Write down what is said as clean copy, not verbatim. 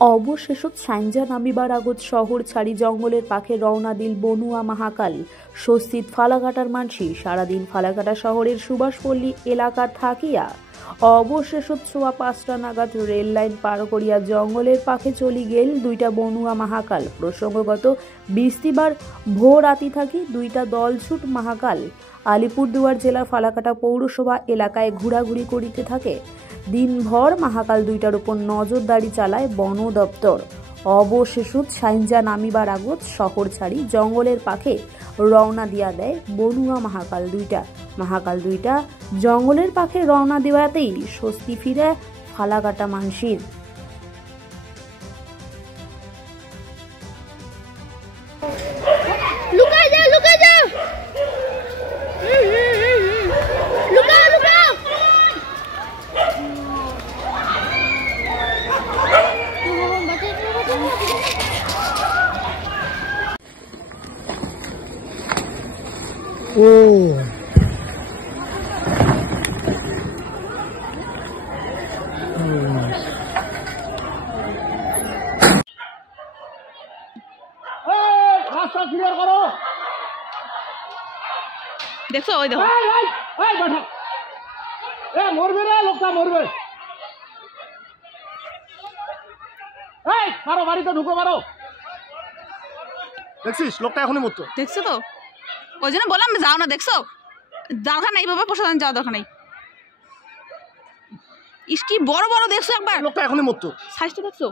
অবশেষত সাইঞ্জা নামিবার আগত শহর ছাড়ি জঙ্গলের পাখে রওনা দিল বনুয়া মাহাকাল। স্বস্তিত ফালাকাটার মানসি সারাদিন ফালাকাটা শহরের সুভাষপল্লী এলাকা থাকিয়া অবশেষত সোয়া 5টা নাগাদ রেল লাইন পার করিয়া জঙ্গলের পাখে চলি গেল দুইটা বনুয়া মাহাকাল। প্রসঙ্গগত বৃহস্পতিবার ভোর রাতি থাকি দুইটা দল ছুট মাহাকাল আলিপুরদুয়ার জেলার ফালাকাটা পৌরসভা এলাকায় ঘোরাঘুরি করিতে থাকে। দিনভর মাহাকাল দুইটার উপর নজরদারি চালায় বন দপ্তর। অবশেষত সাইঞ্জা নামিবার আগত শহর ছাড়ি জঙ্গলের পাখে রওনা দিয়া দেয় বনুয়া মাহাকাল দুইটা জঙ্গলের পাখে রওনা দেওয়াতেই স্বস্তি ফিরে ফালাকাটা মানসির। রাস্তা ক্লিয়ার করো। দেখছো ওই দেখো মরবে রে, লোকটা মরবে। মারো, বাড়িতে ঢুকো, মারো। দেখছিস লোকটা এখনই মরতো। দেখছো তো, ওই জন্য বললাম যাও না। দেখছো দরকার নাই, এইভাবে প্রশাসন যাওয়া দরকার নাই। ইস কি বড় বড় দেখছো একবার, লোকটা এখনই মরতো। সাইজটা দেখছো।